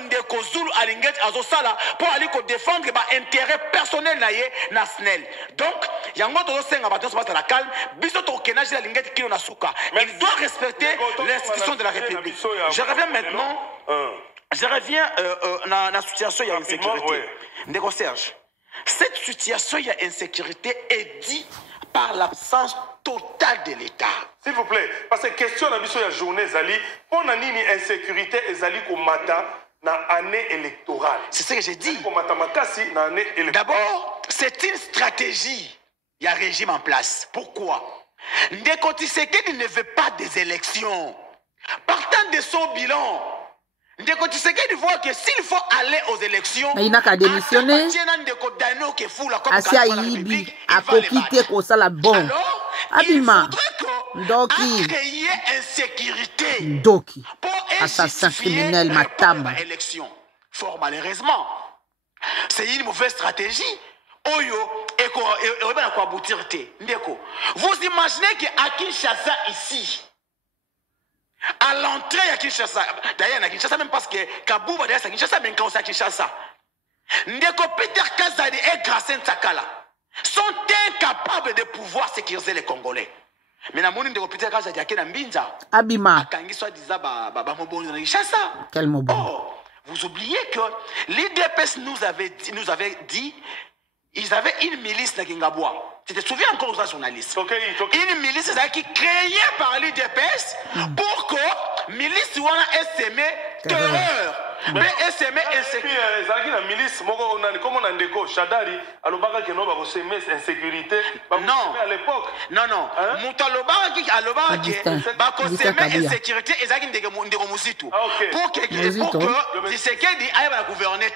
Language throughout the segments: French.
ndeko Zulu alingeti azosala pour aller défendre intérêt personnel na SNEL. Donc yango to senga bato so la calme biso to kenaji alingeti kilo na suka. Il doit respecter l'institution de la République. Je reviens maintenant. Je reviens dans la situation de l'insécurité. Ndeko Serge, cette situation de l'insécurité est due par l'absence totale de l'État. S'il vous plaît, parce que question de la journée, Zali, on a une insécurité et Zali Komata dans l'année électorale. C'est ce que j'ai dit. D'abord, c'est une stratégie. Il y a un régime en place. Pourquoi? Ndeko Tshisekedi ne veut pas des élections. Partant de son bilan, Ndeko Tshisekedi voit que s'il faut aller aux élections, il n'a qu'à démissionner. Asia Ibi a coquité comme ça la bombe. Abima. Doki. Créer insécurité. Doki. Assassin criminel Matamba. Fort malheureusement, c'est une mauvaise stratégie. Oyo vous imaginez qu'à Kinshasa ici, à l'entrée à Kinshasa, d'ailleurs à Kinshasa même parce que Kabouba d'ailleurs à Kinshasa même quand c'est à Kinshasa, Ndeko Peter Kazadi et Gracien Tsakala sont incapables de pouvoir sécuriser les Congolais. Mais na moni Ndeko Peter Kazadi a kena mbinza. Abima. Akangi soit disant ba moboni na Kinshasa. Quel moboni? Oh, vous oubliez que l'IDPS nous avait dit ils avaient une milice na Kingabwa. Tu te souviens encore aux journalistes? Une milice qui est créée par l'IDPS pour que la milice soit SME terreur. Mais SME insécurité. La milice, comme on a dit, Chadari, alobaka que nous avons semé insécurité. Non. À l'époque. Non, non. Moutalobaka qui alobaka que semé insécurité et zaki ndeko musitu. Pour que Tshisekedi aille à gouverner.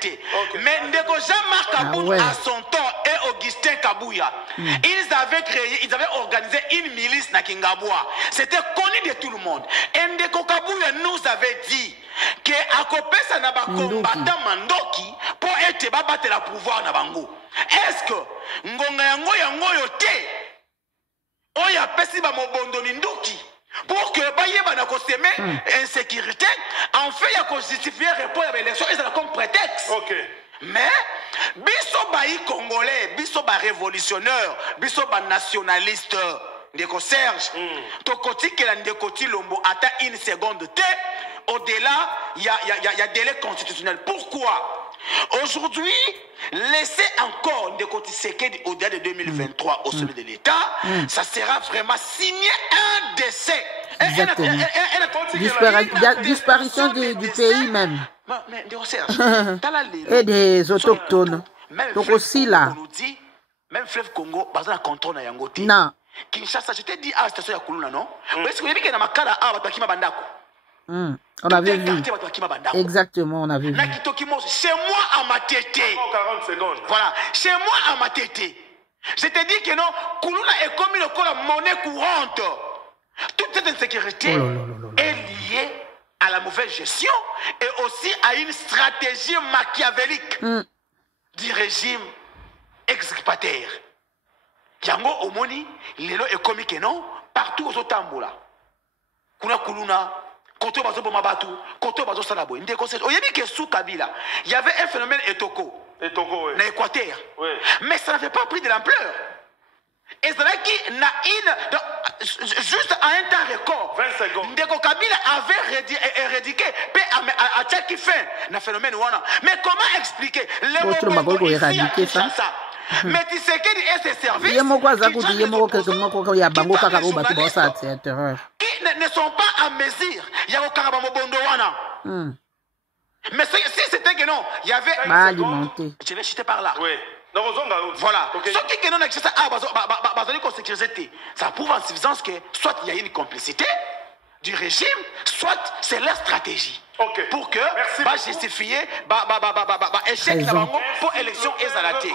Mais ndeko Jean-Marc Kabou à son temps et Augustin Kabouya, ils avaient organisé une milice na Kingabwa. C'était connu de tout le monde. Et ndeko Kabouya nous avait dit que à Kopesa na ba combattant mandoki pour être battre le pouvoir na bango. Est-ce que ngonga yango yote oya pesi ba mobondo mindoki pour que bayeba na koseme insécurité en fait ya ko justifier répondre à l'élection et ça comme prétexte. Mais biso bayi congolais, biso ba révolutionnaire, biso ba nationaliste Ndeko Serge, tokoti que la Ndeko Tshilombo attend une seconde T. Au-delà, il y a délai constitutionnel. Pourquoi? Aujourd'hui, laisser encore Ndeko Tshisekedi au-delà de 2023 au sommet de l'État, ça sera vraiment signer un décès. Disparition du pays même. Et des autochtones. Donc aussi là. Même fleuve Congo, basé dans contrôle na Yangoti. Non. Kinshasa, je t'ai dit à la station ya Kuluna, non? Est-ce que vous avez vu qu'il y a Makala à Batakima Bandako? On avait vu. Exactement, on avait vu. Chez moi à Matete. 40 secondes. Voilà. Chez moi à Matete. Je te dis que non, Kuluna est comme une monnaie courante. Toute cette insécurité est liée à la mauvaise gestion et aussi à une stratégie machiavélique du régime exécuteur. Yango omoni, lelo est comique non, partout aux Otambola. Kuna Kuluna. Koto bazo boma batu, koto bazo salabo. Ndeko Serge, oyebi que sous Kabila, il y avait un phénomène Etoko. Etoko, oui. Dans l'Équateur. Oui. Mais ça n'avait pas pris de l'ampleur. Et c'est là qu'il n'a juste à un temps record. 20 secondes. Ndeko Kabila avait éradiqué, à chaque fin, le phénomène Wana. Mais comment expliquer les mots éradiquer ça? Mais tu sais qu'il est ses services qui ne sont pas à mesure. Il y a aucun Wana. Mais si c'était que non, il y avait. Je vais chuter par là. Oui. Voilà. Ce qui est non, ça prouve en suffisance que soit il y a une complicité du régime, soit c'est la stratégie. Pour que va justifier échec pour élection et zalaté.